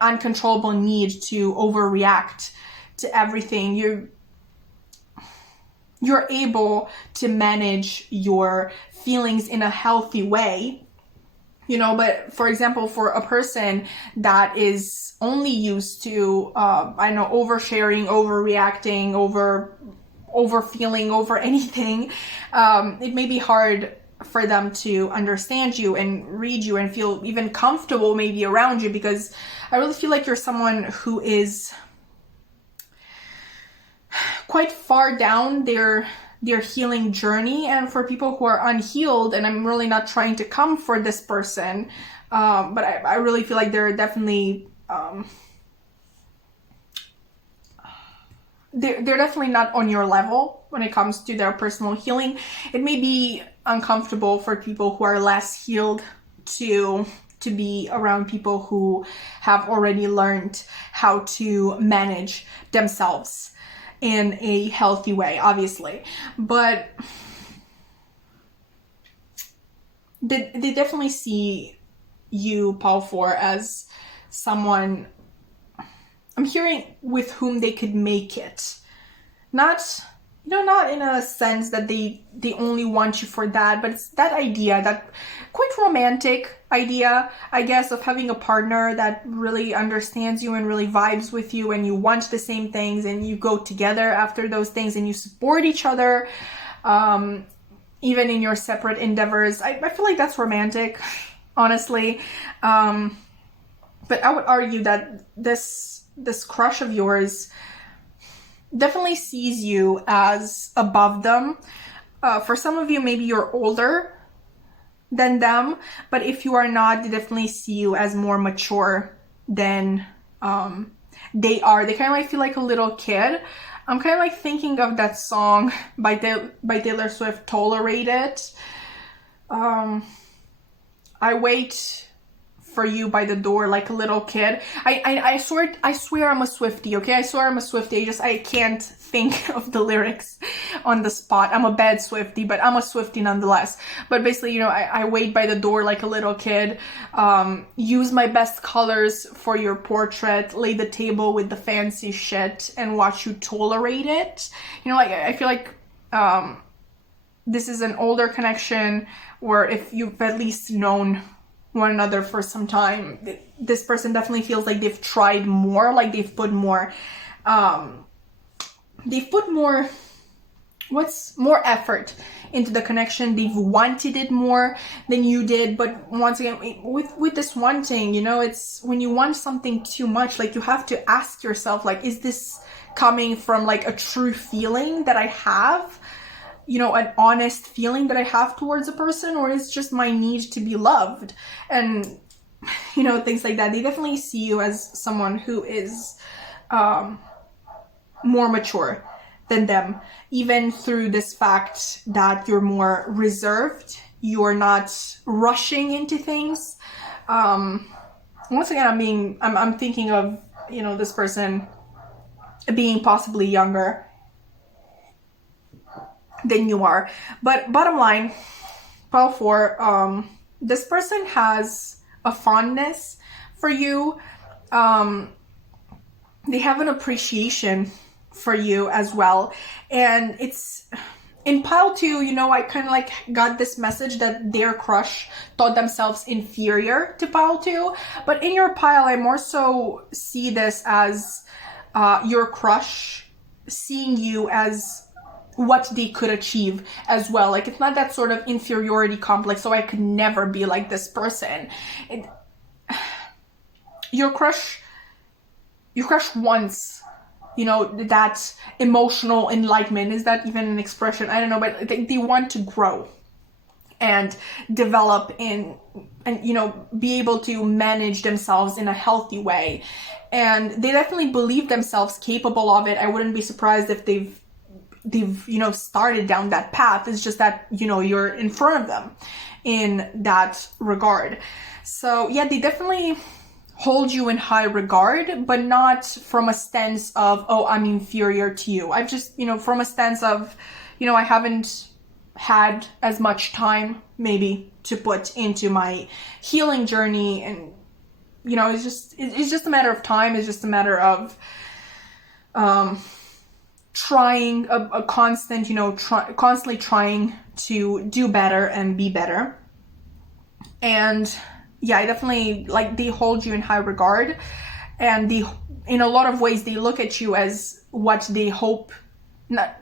uncontrollable need to overreact to everything. You're able to manage your feelings in a healthy way, you know. But for example, for a person that is only used to oversharing, overreacting, over feeling over anything, it may be hard for them to understand you and read you and feel even comfortable maybe around you, because I really feel like you're someone who is quite far down their healing journey. And for people who are unhealed, and I'm really not trying to come for this person, but I really feel like they're definitely they're definitely not on your level when it comes to their personal healing. It may be uncomfortable for people who are less healed to be around people who have already learned how to manage themselves in a healthy way, obviously. But they definitely see you, Pal 4, as someone, I'm hearing, with whom they could make it. Not in a sense that they only want you for that, but it's that idea, that quite romantic idea, I guess, of having a partner that really understands you and really vibes with you, and you want the same things, and you go together after those things, and you support each other, even in your separate endeavors. I feel like that's romantic, honestly. But I would argue that this crush of yours definitely sees you as above them. For some of you, maybe you're older than them, but if you are not, they definitely see you as more mature than they are. They kind of like feel like a little kid. I'm kind of like thinking of that song by Taylor Swift, Tolerate It. I wait for you by the door like a little kid. I swear I'm a Swiftie, okay? I swear I'm a Swiftie. I can't think of the lyrics on the spot. I'm a bad Swiftie, but I'm a Swiftie nonetheless. But basically, you know, I wait by the door like a little kid, use my best colors for your portrait, lay the table with the fancy shit, and watch you tolerate it. You know, like, I feel like this is an older connection, or if you've at least known one another for some time, this person definitely feels like they've tried more, like they've put more effort into the connection. They've wanted it more than you did. But once again, with this wanting, you know, it's when you want something too much, like, you have to ask yourself, like, is this coming from like a true feeling that I have, you know, an honest feeling that I have towards a person, or is just my need to be loved? And, you know, things like that. They definitely see you as someone who is more mature than them, even through this fact that you're more reserved, you're not rushing into things. Once again, I'm thinking of, you know, this person being possibly younger than you are. But bottom line, Pile 4, this person has a fondness for you. They have an appreciation for you as well. And it's in pile 2, you know, I kind of like got this message that their crush thought themselves inferior to pile 2. But in your pile, I more so see this as your crush seeing you as what they could achieve as well. Like, it's not that sort of inferiority complex, so I could never be like this person. Your crush wants, you know, that emotional enlightenment. Is that even an expression? I don't know, but they want to grow and develop and you know, be able to manage themselves in a healthy way. And they definitely believe themselves capable of it. I wouldn't be surprised if they've you know, started down that path. It's just that, you know, you're in front of them in that regard. So yeah, they definitely hold you in high regard, but not from a stance of, oh, I'm inferior to you. I've just, you know, from a stance of, you know, I haven't had as much time maybe to put into my healing journey. And, you know, it's just a matter of time. It's just a matter of trying a constant, you know, constantly trying to do better and be better. And yeah, I definitely, like, they hold you in high regard, and in a lot of ways, they look at you as what they hope, not,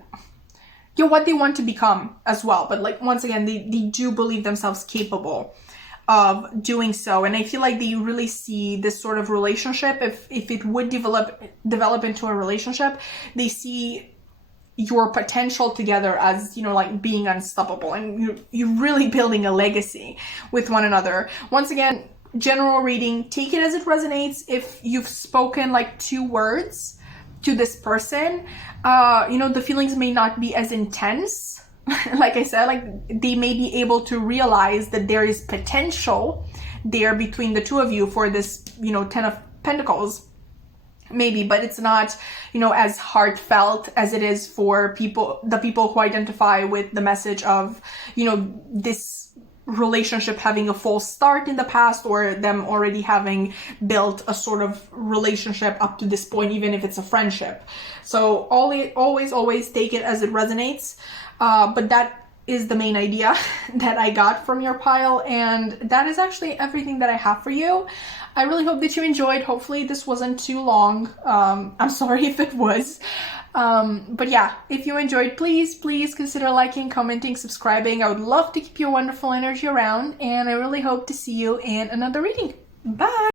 you know, what they want to become as well. But like, once again, they do believe themselves capable of doing so. And I feel like they really see this sort of relationship, if it would develop into a relationship, they see your potential together as, you know, like being unstoppable, and you're really building a legacy with one another. Once again, general reading, take it as it resonates. If you've spoken like 2 words to this person, you know, the feelings may not be as intense. Like I said, like, they may be able to realize that there is potential there between the 2 of you for this, you know, 10 of Pentacles. Maybe, but it's not, you know, as heartfelt as it is for the people who identify with the message of, you know, this relationship having a false start in the past, or them already having built a sort of relationship up to this point, even if it's a friendship. So always take it as it resonates. But that is the main idea that I got from your pile, and that is actually everything that I have for you. I really hope that you enjoyed. Hopefully this wasn't too long. I'm sorry if it was. But yeah, if you enjoyed, please consider liking, commenting, subscribing. I would love to keep your wonderful energy around, and I really hope to see you in another reading. Bye!